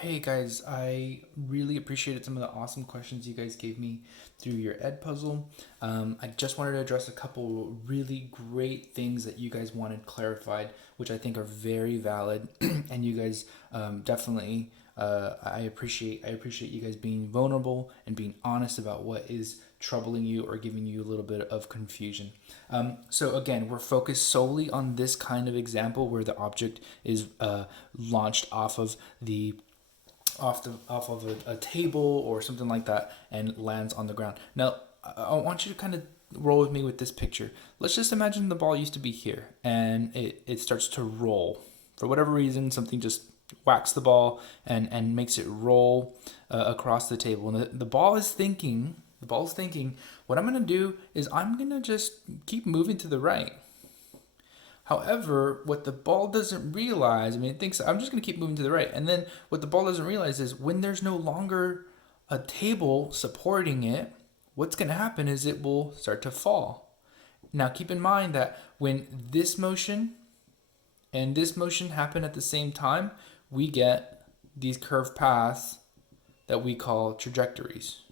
Hey guys, I really appreciated some of the awesome questions you guys gave me through your Ed puzzle. I just wanted to address a couple really great things that you guys wanted clarified, which I think are very valid, and you guys definitely. I appreciate you guys being vulnerable and being honest about what is troubling you or giving you a little bit of confusion. So again, we're focused solely on this kind of example where the object is launched off of a table or something like that and lands on the ground. Now, I want you to kind of roll with me with this picture. Let's just imagine the ball used to be here and it starts to roll. For whatever reason, something just whacks the ball and makes it roll across the table. And the ball is thinking, what I'm going to do is I'm going to just keep moving to the right. However, what the ball doesn't realize, it thinks I'm just going to keep moving to the right. And then what the ball doesn't realize is when there's no longer a table supporting it, what's going to happen is it will start to fall. Now, keep in mind that when this motion and this motion happen at the same time, we get these curved paths that we call trajectories,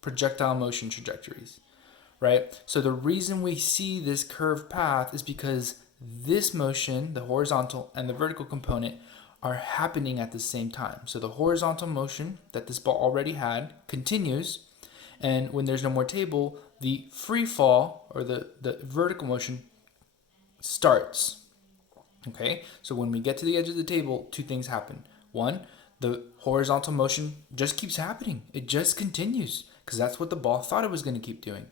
projectile motion trajectories, right? So the reason we see this curved path is because this motion, the horizontal and the vertical component, are happening at the same time. So the horizontal motion that this ball already had continues, and when there's no more table, the free fall or the vertical motion starts. Okay, so when we get to the edge of the table, two things happen. One, the horizontal motion just keeps happening, it just continues because that's what the ball thought it was going to keep doing.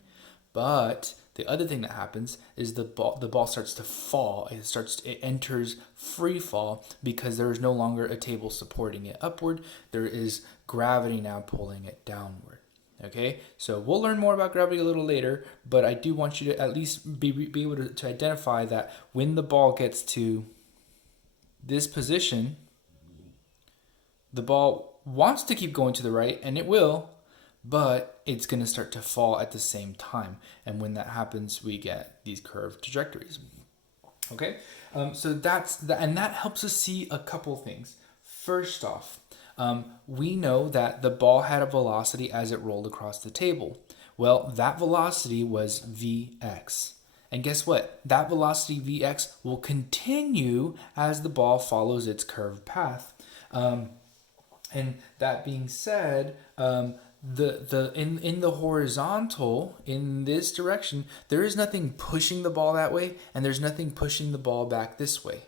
But the other thing that happens is the ball starts to fall. It enters free fall because there is no longer a table supporting it upward. There is gravity now pulling it downward. Okay, so we'll learn more about gravity a little later, but I do want you to at least be able to identify that when the ball gets to this position, the ball wants to keep going to the right, and it will, but it's going to start to fall at the same time. And when that happens, we get these curved trajectories. Okay, so and that helps us see a couple things. First off, we know that the ball had a velocity as it rolled across the table. Well, that velocity was Vx. And guess what? That velocity Vx will continue as the ball follows its curved path. And that being said, in the horizontal in this direction, there is nothing pushing the ball that way, and there's nothing pushing the ball back this way.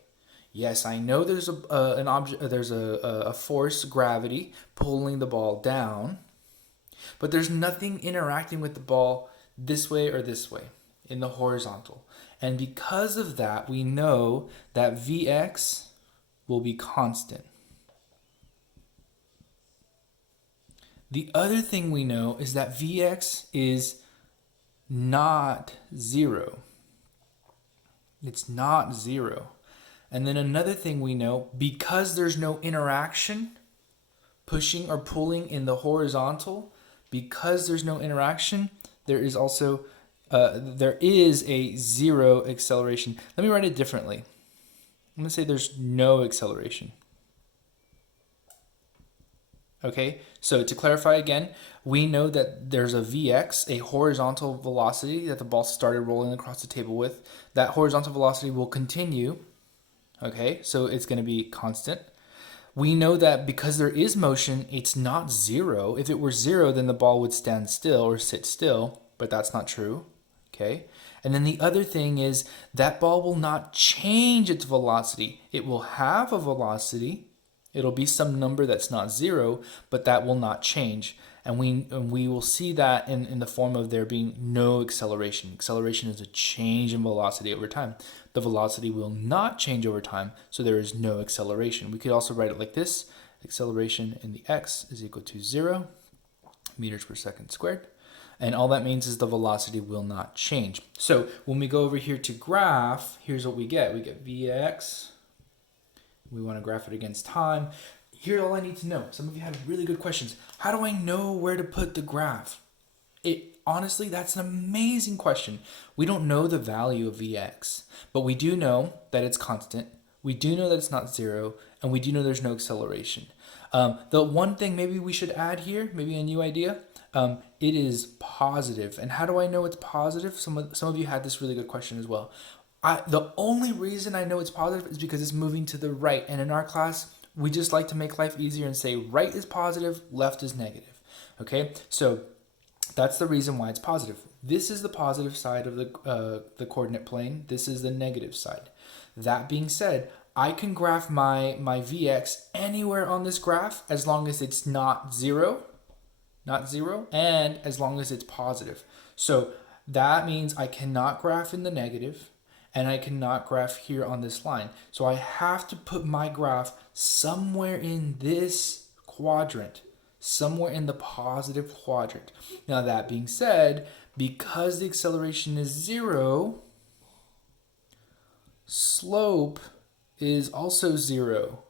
Yes, I know there's an object, there's a force, gravity, pulling the ball down, but there's nothing interacting with the ball this way or this way in the horizontal. And because of that, we know that Vx will be constant. The other thing we know is that Vx is not zero. It's not zero. And then another thing we know, because there's no interaction, pushing or pulling in the horizontal, because there's no interaction, there is also there is a zero acceleration. Let me write it differently. I'm going to say there's no acceleration. Okay, so to clarify again, we know that there's a Vx, a horizontal velocity that the ball started rolling across the table with. That horizontal velocity will continue. Okay, so it's going to be constant. We know that because there is motion, it's not zero. If it were zero, then the ball would stand still or sit still, but that's not true. Okay, and then the other thing is that ball will not change its velocity. It will have a velocity. It'll be some number that's not zero, but that will not change. And we will see that in the form of there being no acceleration. Acceleration is a change in velocity over time. The velocity will not change over time, so there is no acceleration. We could also write it like this. Acceleration in the x is equal to 0 meters per second squared. And all that means is the velocity will not change. So when we go over here to graph, here's what we get. We get Vx. We want to graph it against time. Here's all I need to know. Some of you had really good questions. How do I know where to put the graph? Honestly, that's an amazing question. We don't know the value of Vx, but we do know that it's constant. We do know that it's not zero, and we do know there's no acceleration. The one thing maybe we should add here, maybe a new idea, it is positive. And how do I know it's positive? Some of you had this really good question as well. The only reason I know it's positive is because it's moving to the right. And in our class, we just like to make life easier and say right is positive, left is negative. Okay, so that's the reason why it's positive. This is the positive side of the coordinate plane. This is the negative side. That being said, I can graph my Vx anywhere on this graph as long as it's not zero, and as long as it's positive. So that means I cannot graph in the negative, and I cannot graph here on this line. So I have to put my graph somewhere in this quadrant, somewhere in the positive quadrant. Now that being said, because the acceleration is 0, slope is also 0.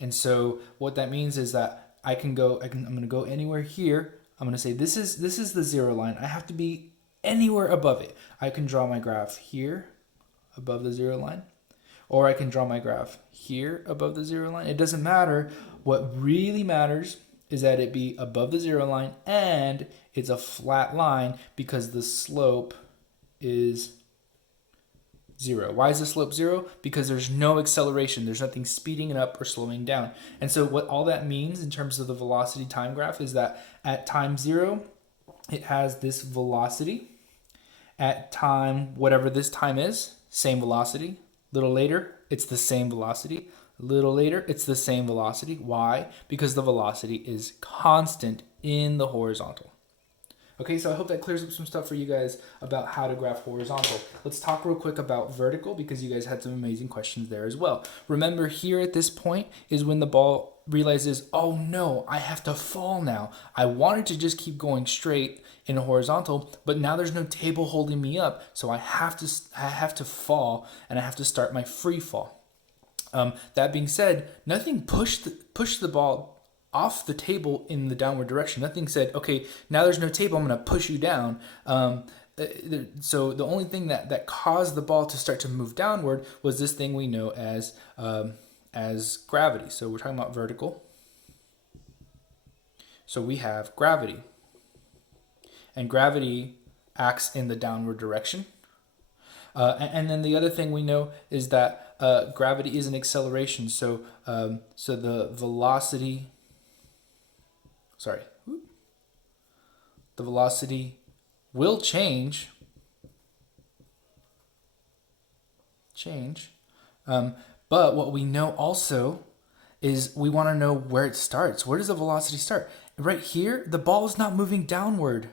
And so what that means is that I'm going to go anywhere here. I'm going to say this is the 0 line. I have to be anywhere above it. I can draw my graph here above the 0 line, or I can draw my graph here above the 0 line. It doesn't matter. What really matters is that it be above the 0 line and it's a flat line because the slope is 0. Why is the slope 0? Because there's no acceleration. There's nothing speeding it up or slowing down. And so what all that means in terms of the velocity time graph is that at time 0, it has this velocity. At time, whatever this time is, same velocity. A little later, it's the same velocity. A little later, it's the same velocity. Why? Because the velocity is constant in the horizontal. Okay, so I hope that clears up some stuff for you guys about how to graph horizontal. Let's talk real quick about vertical because you guys had some amazing questions there as well. Remember, here at this point is when the ball realizes, oh no, I have to fall now. I wanted to just keep going straight in a horizontal, but now there's no table holding me up, so I have to fall, and I have to start my free fall. That being said, nothing pushed the ball off the table in the downward direction. Nothing said, okay, now there's no table, I'm going to push you down. So the only thing that caused the ball to start to move downward was this thing we know as gravity. So we're talking about vertical. So we have gravity. And gravity acts in the downward direction. And then the other thing we know is that gravity is an acceleration. So the velocity will change, but what we know also is we want to know where it starts. Where does the velocity start? Right here, the ball is not moving downward.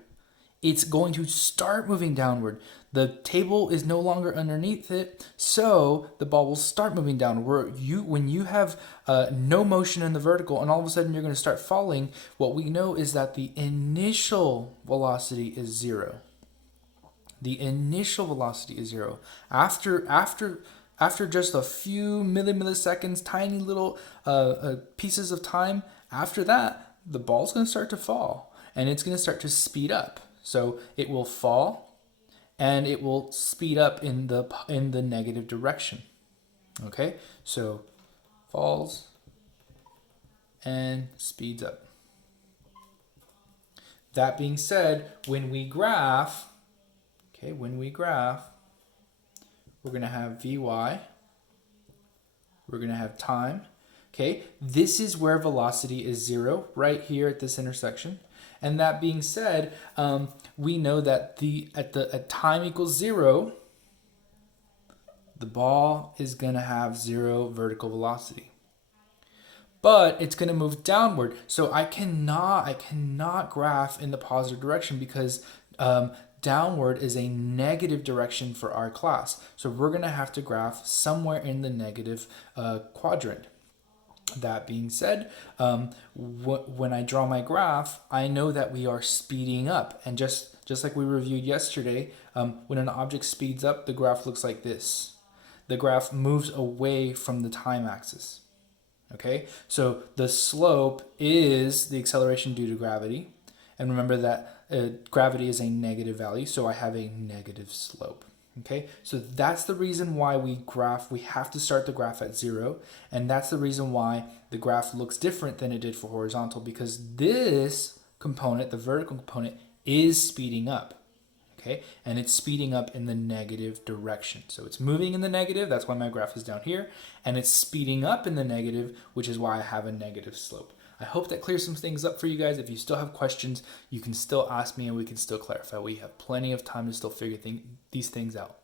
It's going to start moving downward. The table is no longer underneath it, so the ball will start moving downward. When you have no motion in the vertical and all of a sudden you're going to start falling, what we know is that the initial velocity is 0. The initial velocity is 0. After just a few milliseconds, tiny little pieces of time, after that, the ball's going to start to fall and it's going to start to speed up. So it will fall and it will speed up in the negative direction. Okay, so falls and speeds up. That being said, when we graph, we're going to have Vy, we're going to have time. Okay, this is where velocity is 0, right here at this intersection. And that being said, we know that at time equals 0, the ball is going to have 0 vertical velocity. But it's going to move downward. So I cannot graph in the positive direction because downward is a negative direction for our class. So we're going to have to graph somewhere in the negative quadrant. That being said, when I draw my graph, I know that we are speeding up. And just like we reviewed yesterday, when an object speeds up, the graph looks like this. The graph moves away from the time axis. Okay, so the slope is the acceleration due to gravity. And remember that gravity is a negative value, so I have a negative slope. Okay, so that's the reason why we have to start the graph at 0, and that's the reason why the graph looks different than it did for horizontal, because this component, the vertical component, is speeding up. Okay, and it's speeding up in the negative direction. So it's moving in the negative, that's why my graph is down here, and it's speeding up in the negative, which is why I have a negative slope. I hope that clears some things up for you guys. If you still have questions, you can still ask me and we can still clarify. We have plenty of time to still figure these things out.